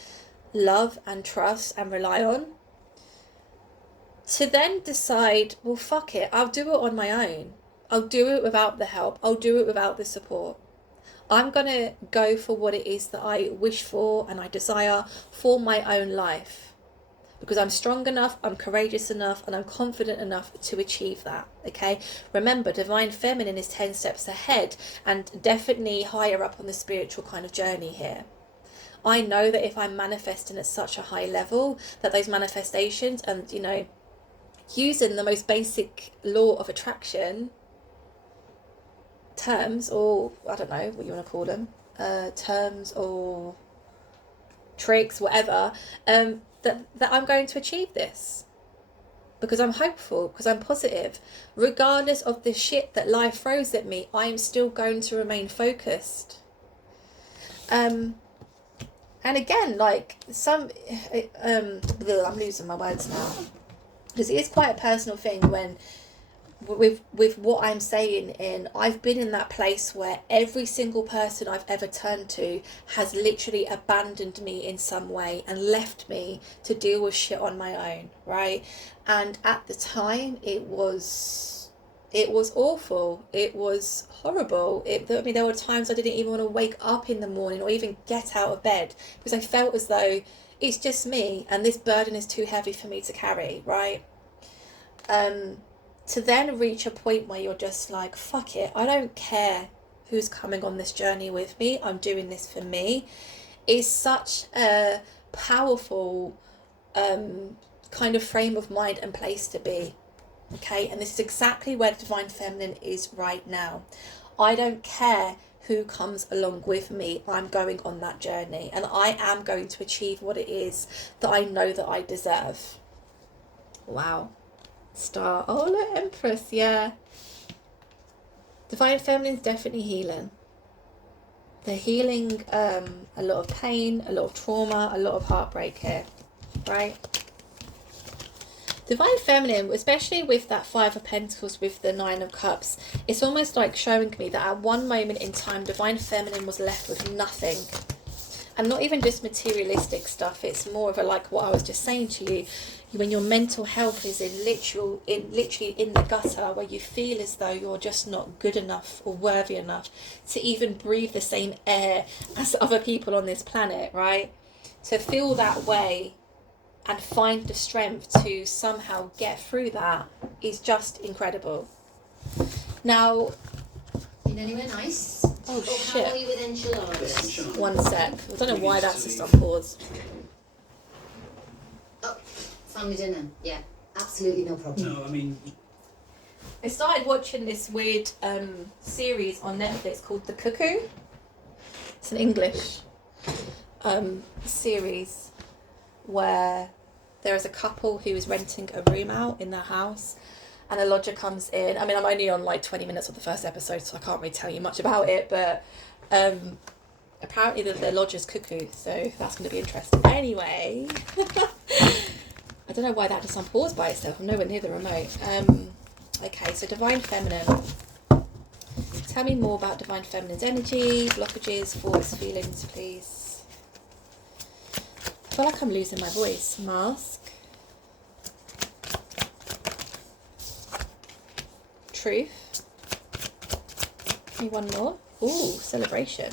love and trust and rely on, to then decide, well, fuck it, I'll do it on my own. I'll do it without the help. I'll do it without the support. I'm going to go for what it is that I wish for and I desire for my own life. Because I'm strong enough, I'm courageous enough, and I'm confident enough to achieve that, okay? Remember, divine feminine is 10 steps ahead and definitely higher up on the spiritual kind of journey here. I know that if I'm manifesting at such a high level, that those manifestations and, using the most basic law of attraction terms, or I don't know what you want to call them, terms or tricks, whatever, that I'm going to achieve this, because I'm hopeful, because I'm positive. Regardless of the shit that life throws at me, I am still going to remain focused. And again, like I'm losing my words now, because it is quite a personal thing when with what I'm saying I've been in that place where every single person I've ever turned to has literally abandoned me in some way and left me to deal with shit on my own, right? And at the time it was awful, it was horrible. There were times I didn't even want to wake up in the morning or even get out of bed, because I felt as though it's just me and this burden is too heavy for me to carry, right? To then reach a point where you're just like, fuck it, I don't care who's coming on this journey with me, I'm doing this for me, is such a powerful kind of frame of mind and place to be, okay? And this is exactly where divine feminine is right now. I don't care who comes along with me. I'm going on that journey, and I am going to achieve what it is that I know that I deserve. Wow. Star. Oh, look, Empress. Yeah. Divine Feminine's definitely healing. They're healing a lot of pain, a lot of trauma, a lot of heartbreak here, right? Divine Feminine, especially with that Five of Pentacles with the Nine of Cups, it's almost like showing me that at one moment in time, Divine Feminine was left with nothing. And not even just materialistic stuff. It's more of a, like what I was just saying to you, when your mental health is literally in the gutter, where you feel as though you're just not good enough or worthy enough to even breathe the same air as other people on this planet, right? To feel that way and find the strength to somehow get through that is just incredible. Now, been anywhere nice? Oh shit. How are you with enchiladas? One sec. I don't know why that's just on pause. Oh, family dinner. Yeah, absolutely no problem. No, I mean... I started watching this weird series on Netflix called The Cuckoo. It's an English series where there is a couple who is renting a room out in their house, and a lodger comes in. I mean, I'm only on like 20 minutes of the first episode, so I can't really tell you much about it, but apparently the lodger's cuckoo, so that's going to be interesting. Anyway, I don't know why that just unpaused by itself. I'm nowhere near the remote. Okay, so Divine Feminine. Tell me more about Divine Feminine's energy, blockages, thoughts, feelings, please. I feel like I'm losing my voice. Mask. Truth. Give me one more. Ooh, celebration.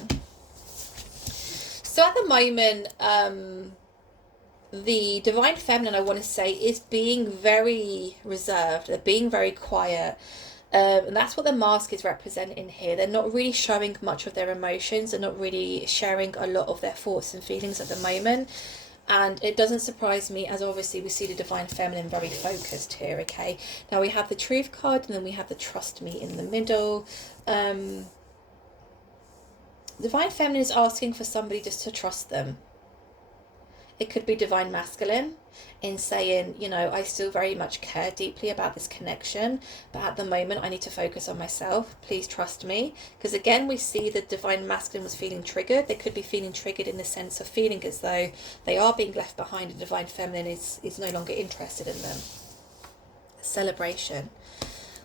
So at the moment, the Divine Feminine, I want to say, is being very reserved. They're being very quiet. And that's what the mask is representing here. They're not really showing much of their emotions. They're not really sharing a lot of their thoughts and feelings at the moment. And it doesn't surprise me, as obviously we see the Divine Feminine very focused here, okay? Now we have the Truth card, and then we have the Trust Me in the middle. Divine Feminine is asking for somebody just to trust them. It could be Divine Masculine in saying, you know, I still very much care deeply about this connection, but at the moment I need to focus on myself. Please trust me. Because again, we see that Divine Masculine was feeling triggered. They could be feeling triggered in the sense of feeling as though they are being left behind, and Divine Feminine is no longer interested in them. Celebration.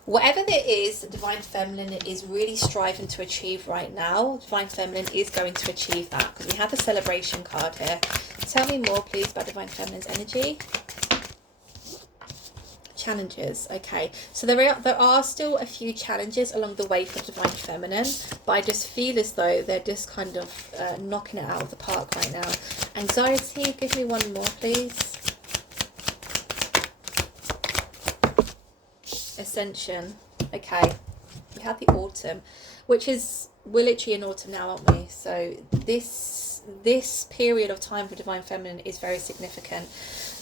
Whatever it is, the Divine Feminine is really striving to achieve right now. Divine Feminine is going to achieve that, because we have the Celebration card here. Tell me more, please, about Divine Feminine's energy. Challenges. Okay, so there are still a few challenges along the way for Divine Feminine, but I just feel as though they're just kind of knocking it out of the park right now. Anxiety. Give me one more, please. Ascension. Okay, we have the autumn, which is, we're literally in autumn now, aren't we? So this period of time for Divine Feminine is very significant.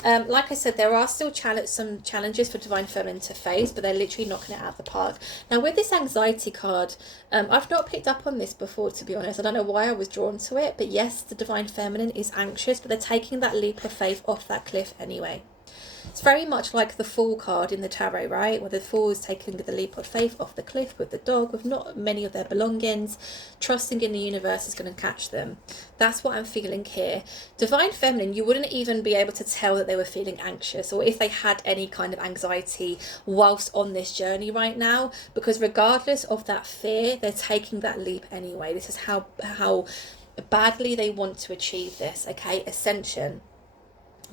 Like I said, there are still some challenges for Divine Feminine to face, but they're literally knocking it out of the park. Now with this anxiety card, I've not picked up on this before, to be honest. I don't know why I was drawn to it, but yes, the Divine Feminine is anxious, but they're taking that leap of faith off that cliff anyway. It's very much like the Fool card in the tarot, right? Where the Fool is taking the leap of faith off the cliff with the dog, with not many of their belongings, trusting in the universe is going to catch them. That's what I'm feeling here. Divine Feminine, you wouldn't even be able to tell that they were feeling anxious, or if they had any kind of anxiety whilst on this journey right now, because regardless of that fear, they're taking that leap anyway. This is how badly they want to achieve this, okay? Ascension.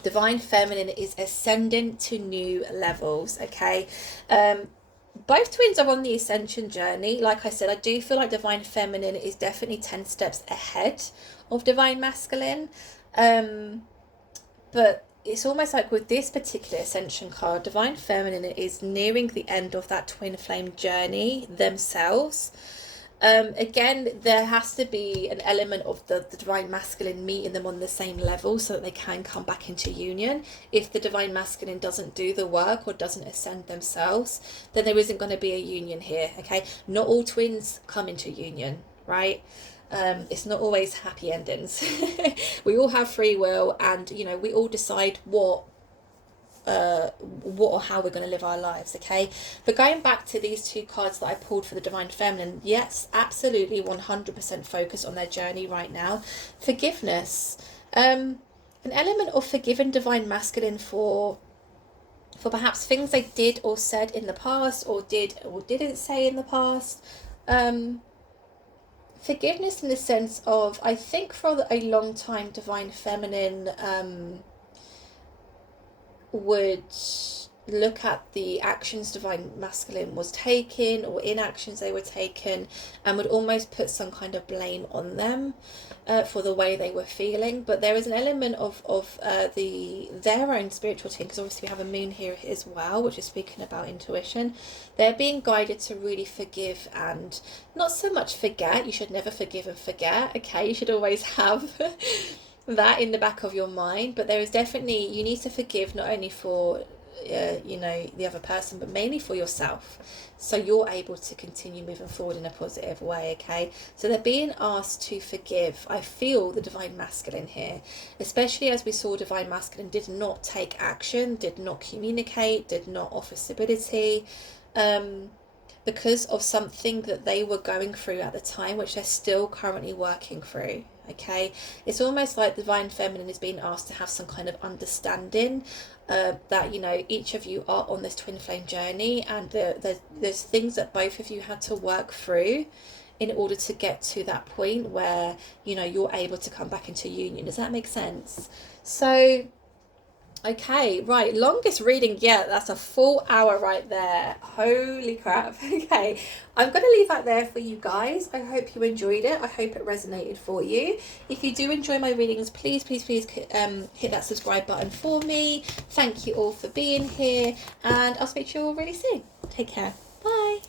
Divine Feminine is ascending to new levels, okay? Both twins are on the ascension journey. Like I said, I do feel like Divine Feminine is definitely 10 steps ahead of Divine Masculine. But it's almost like with this particular ascension card, Divine Feminine is nearing the end of that twin flame journey themselves. Again, there has to be an element of the Divine Masculine meeting them on the same level so that they can come back into union. If the Divine Masculine doesn't do the work or doesn't ascend themselves, then there isn't going to be a union here, okay? Not all twins come into union, right? It's not always happy endings. We all have free will, and you know, we all decide what or how we're going to live our lives, okay? But going back to these two cards that I pulled for the Divine Feminine, yes, absolutely 100% focus on their journey right now. Forgiveness, an element of forgiving Divine Masculine for perhaps things they did or said in the past, or did or didn't say in the past. Forgiveness in the sense of, I think for a long time Divine Feminine would look at the actions Divine Masculine was taking, or inactions they were taking, and would almost put some kind of blame on them for the way they were feeling. But there is an element of their own spiritual team, because obviously we have a moon here as well, which is speaking about intuition. They're being guided to really forgive and not so much forget. You should never forgive and forget, okay? You should always have that in the back of your mind. But there is definitely, you need to forgive not only for you know, the other person, but mainly for yourself, so you're able to continue moving forward in a positive way, okay? So they're being asked to forgive. I feel the Divine Masculine here, especially as we saw Divine Masculine did not take action, did not communicate, did not offer stability, because of something that they were going through at the time, which they're still currently working through, okay? It's almost like the Divine Feminine is being asked to have some kind of understanding that, you know, each of you are on this twin flame journey, and there's things that both of you had to work through in order to get to that point where, you know, you're able to come back into union. Does that make sense? So okay, right, longest reading yet. That's a full hour right there. Holy crap. Okay, I'm going to leave that there for you guys. I hope you enjoyed it. I hope it resonated for you. If you do enjoy my readings, please hit that subscribe button for me. Thank you all for being here, and I'll speak to you all really soon. Take care. Bye.